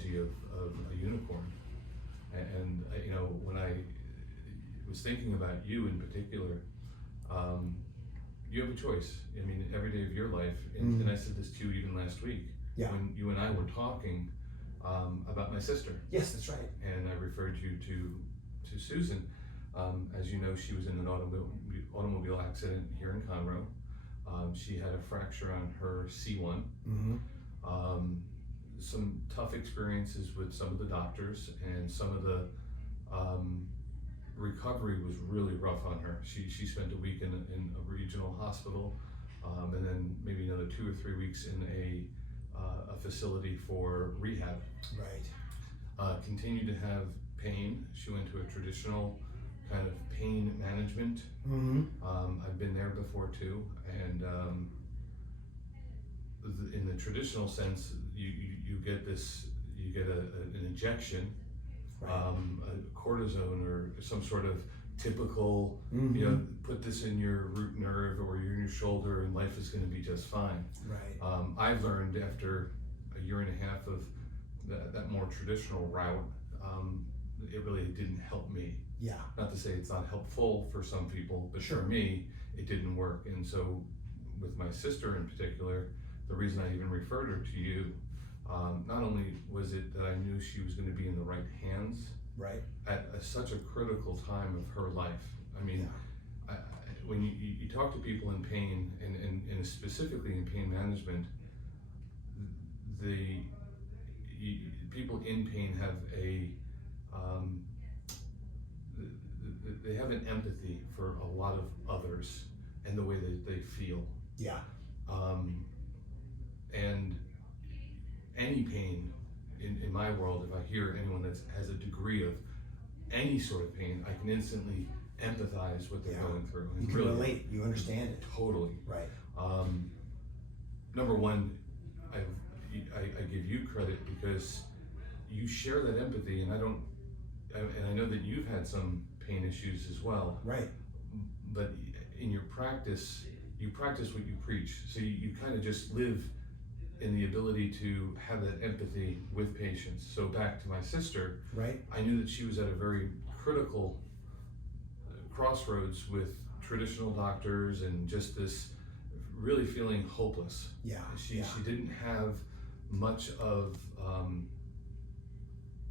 analogy of a unicorn. And you know, when I was thinking about you in particular, you have a choice. I mean, every day of your life, and I said this to you even last week, when you and I were talking about my sister. Yes, that's right. And I referred you to Susan. As you know, she was in an automobile accident here in Conroe. She had a fracture on her C1. Some tough experiences with some of the doctors, and some of the recovery was really rough on her. She spent a week in a regional hospital, and then maybe another 2 or 3 weeks in a facility for rehab. Right. Continued to have pain. She went to a traditional kind of pain management. I've been there before too, and in the traditional sense, you get an injection, Right. A cortisone or some sort of typical, you know, put this in your root nerve or in your shoulder and life is going to be just fine. Right. I've learned after a year and a half of that more traditional route, it really didn't help me. Yeah. Not to say it's not helpful for some people, but Sure. for me, it didn't work. And so with my sister in particular, the reason I even referred her to you, not only was it that I knew she was going to be in the right hands, Right. at such a critical time of her life. I mean, when you talk to people in pain, and specifically in pain management, people in pain have they have an empathy for a lot of others and the way that they feel. Yeah. And any pain in my world, if I hear anyone that has a degree of any sort of pain, I can instantly empathize what they're going through. You can relate, you understand it. Totally. Right. Number one, I give you credit because you share that empathy, and I know that you've had some pain issues as well. Right. But in your practice, you practice what you preach. So you kind of just live in the ability to have that empathy with patients. So back to my sister, Right. I knew that she was at a very critical crossroads with traditional doctors and just this really feeling hopeless. Yeah. She didn't have much of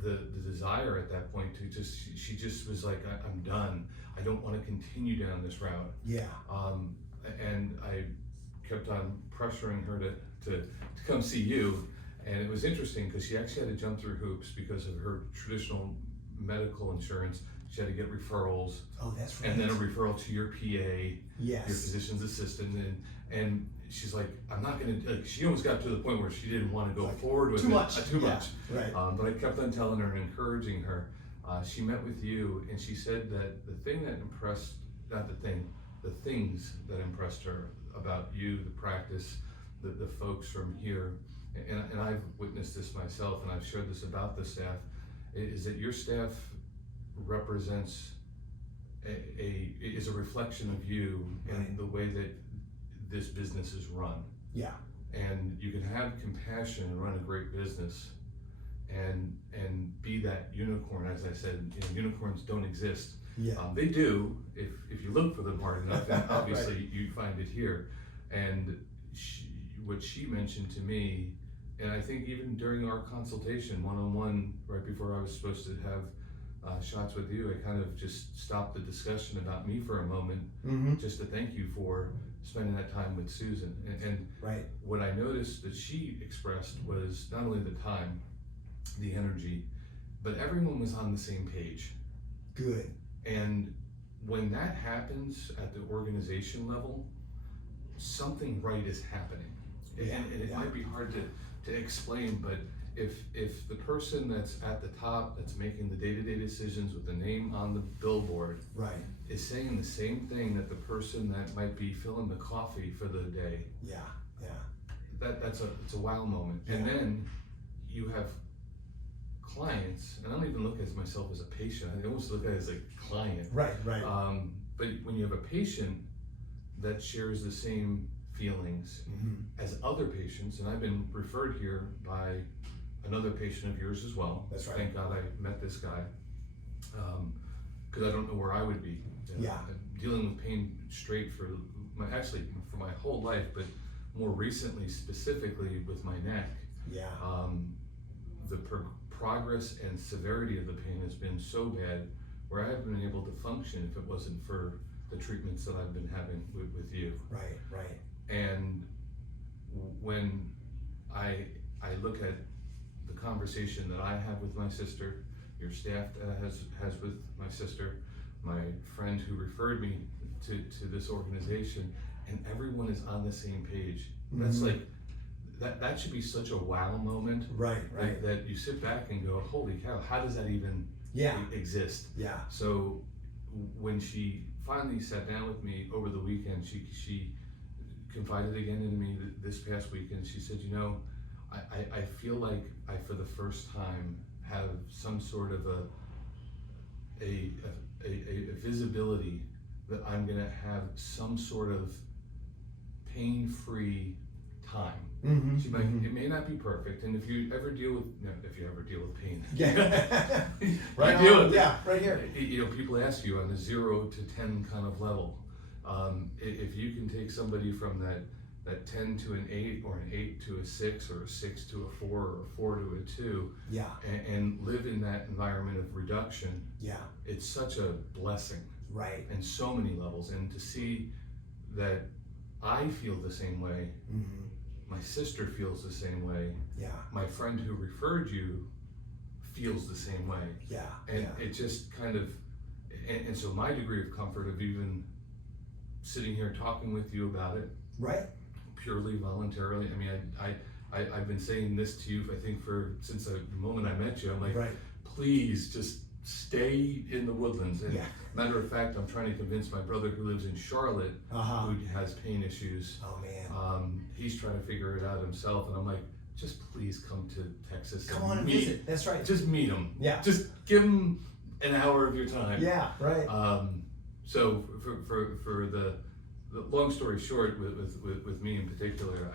the desire at that point to she just was like, I'm done. I don't want to continue down this route. Yeah. And I kept on pressuring her to come see you. And it was interesting because she actually had to jump through hoops because of her traditional medical insurance. She had to get referrals. Oh, that's right. And then a referral to your PA, Yes. your physician's assistant, and she's like, I'm not gonna. Like, she almost got to the point where she didn't want to go forward with too it. much. Too Yeah, much. right. But I kept on telling her and encouraging her. She met with you, and she said that the things that impressed her about you, the practice, the folks from here, and I've witnessed this myself, and I've shared this about the staff, is that your staff represents is a reflection of you and the way that this business is run. Yeah. And you can have compassion and run a great business and be that unicorn. As I said, unicorns don't exist. Yeah. They do if you look for them hard enough, and obviously Right. you find it here. And what she mentioned to me, and I think even during our consultation one-on-one, right before I was supposed to have shots with you, I kind of just stopped the discussion about me for a moment, just to thank you for spending that time with Susan. And Right. what I noticed that she expressed was not only the time, the energy, but everyone was on the same page. Good. And when that happens at the organization level, something right is happening. And it might be hard to explain, but if the person that's at the top, that's making the day-to-day decisions with the name on the billboard, Right. is saying the same thing that the person that might be filling the coffee for the day, Yeah. it's a wow moment. And then you have clients, and I don't even look at myself as a patient, I almost look at it as a client. Right. But when you have a patient that shares the same feelings as other patients, and I've been referred here by another patient of yours as well. That's right. Thank God I met this guy, because I don't know where I would be. Yeah. Dealing with pain straight for my whole life, but more recently, specifically with my neck. Yeah. The progress and severity of the pain has been so bad where I haven't been able to function if it wasn't for the treatments that I've been having with you. Right, right. And when I look at the conversation that I have with my sister, your staff has with my sister, my friend who referred me to this organization, and everyone is on the same page. That's like, that should be such a wow moment. Right, right. That you sit back and go, holy cow, how does that even exist? Yeah. So when she finally sat down with me over the weekend, she confided again into me this past weekend. She said, you know, I feel like I, for the first time, have some sort of a visibility that I'm gonna have some sort of pain-free time. She might, it may not be perfect, and if you ever deal with pain, Yeah. right on, yeah, right here. You know, people ask you on a 0 to 10 kind of level, if you can take somebody from that 10 to an 8, or an 8 to a 6, or a 6 to a 4, or a 4 to a 2, Yeah. and live in that environment of reduction, Yeah. it's such a blessing. Right. And so many levels, and to see that I feel the same way, my sister feels the same way, Yeah. my friend who referred you feels the same way, Yeah. and it just kind of, and so my degree of comfort of even sitting here talking with you about it, Right. purely voluntarily. I mean, I've been saying this to you, I think, since the moment I met you. I'm like, Right. please just stay in the woodlands. And Yeah. matter of fact, I'm trying to convince my brother who lives in Charlotte, who has pain issues. Oh man. He's trying to figure it out himself, and I'm like, just please come to Texas. Come on and visit. That's right. Just meet him. Yeah. Just give him an hour of your time. Yeah. Right. So for the long story short, with me in particular,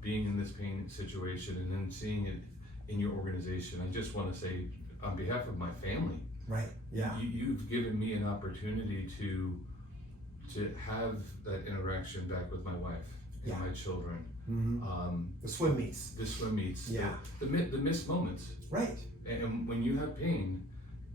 being in this pain situation and then seeing it in your organization, I just want to say, on behalf of my family, Right. Yeah. you've given me an opportunity to have that interaction back with my wife and Yeah. my children. The swim meets. The swim meets, Yeah. the missed moments. Right. And when you have pain,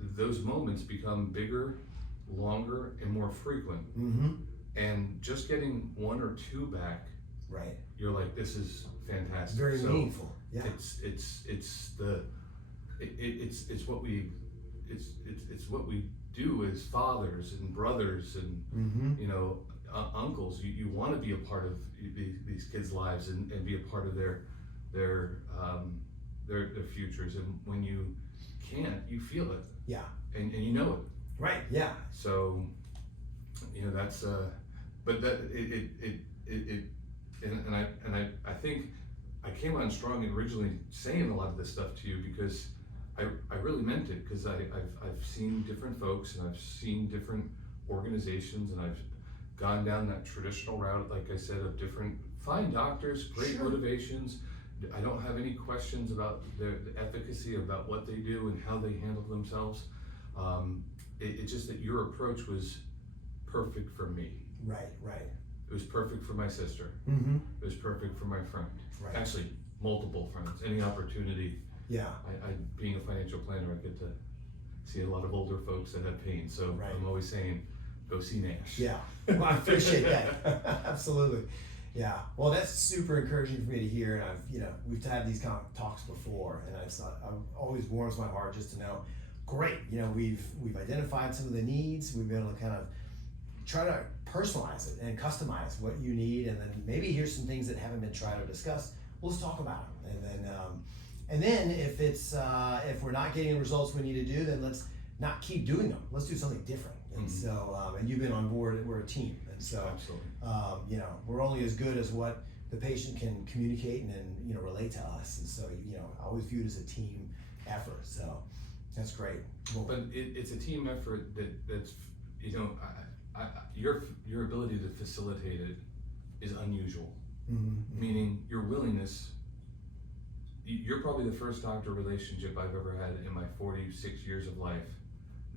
those moments become bigger, longer, and more frequent. And just getting 1 or 2 back, Right. you're like, this is fantastic. Very So meaningful. Yeah. It's what we do as fathers and brothers and uncles. You want to be a part of these kids' lives and be a part of their futures. And when you can't, you feel it. Yeah. And you know it. Right. Yeah. So that's but that I think I came on strong originally saying a lot of this stuff to you because I really meant it, because I've seen different folks and I've seen different organizations, and I've gone down that traditional route, like I said, of different fine doctors, great motivations. I don't have any questions about the efficacy, about what they do and how they handle themselves. It's just that your approach was perfect for me. Right. Right. It was perfect for my sister. It was perfect for my friend. Right. Actually, multiple friends. Any opportunity. Yeah. I being a financial planner, I get to see a lot of older folks that have pain. So Right. I'm always saying, go see Nash. Yeah. Well, I appreciate that. Absolutely. Yeah. Well, that's super encouraging for me to hear. And we've had these kind of talks before, and I've always warms my heart just to know, great. We've identified some of the needs. We've been able to kind of try to personalize it and customize what you need, and then maybe here's some things that haven't been tried or discussed. Let's talk about them, and then if if we're not getting the results we need to do, then let's not keep doing them. Let's do something different. And so, and you've been on board. We're a team, and so Absolutely. we're only as good as what the patient can communicate and then relate to us. And so, I always view it as a team effort. So that's great. Well, But it's a team effort that's your ability to facilitate it is unusual. Meaning your willingness, you're probably the first doctor relationship I've ever had in my 46 years of life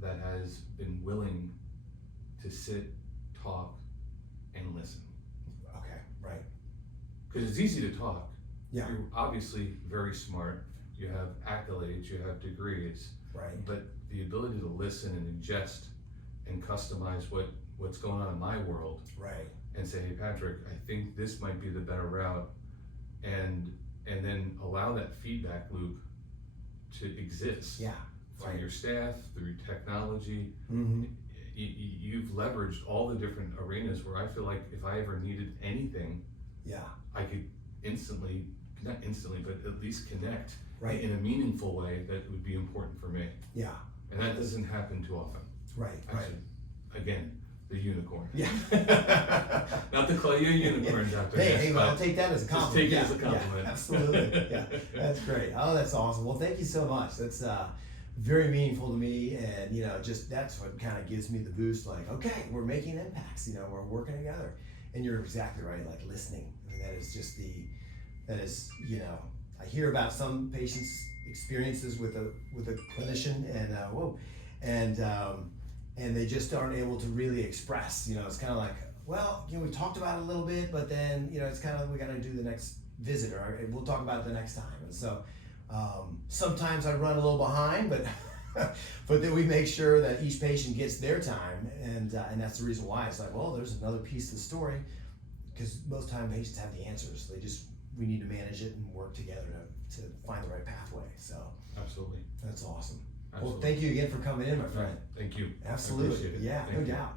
that has been willing to sit, talk, and listen. Okay, right. Because it's easy to talk. Yeah. You're obviously very smart. You have accolades, you have degrees. Right. But the ability to listen and ingest and customize what's going on in my world. Right. And say, hey Patrick, I think this might be the better route, and then allow that feedback loop to exist. Yeah. Through your staff, through technology. Mm-hmm. You've leveraged all the different arenas where I feel like if I ever needed anything, Yeah. I could instantly, not instantly, but at least connect Right. in a meaningful way that would be important for me. Yeah. And that doesn't happen too often. Right. Actually, again, the unicorn. Yeah. Not to call you a unicorn, Dr. Nash, Hey, well, I'll take that as a compliment. take it as a compliment. Yeah, absolutely. Yeah, that's great. Oh, that's awesome. Well, thank you so much. That's very meaningful to me, and just that's what kind of gives me the boost. Like, okay, we're making impacts. We're working together, and you're exactly right. Like listening. I mean, that is I hear about some patients' experiences with a clinician, and they just aren't able to really express. It's kind of like, well, we talked about it a little bit, but then it's kind of we got to do the next visit, or we'll talk about it the next time. And so sometimes I run a little behind, but but then we make sure that each patient gets their time, and that's the reason why it's like, well, there's another piece of the story, because most time patients have the answers. We need to manage it and work together to find the right pathway. So absolutely, that's awesome. Absolutely. Well, thank you again for coming in, my friend. Thank you. Absolutely. I appreciate it. Yeah, Thank no you. doubt.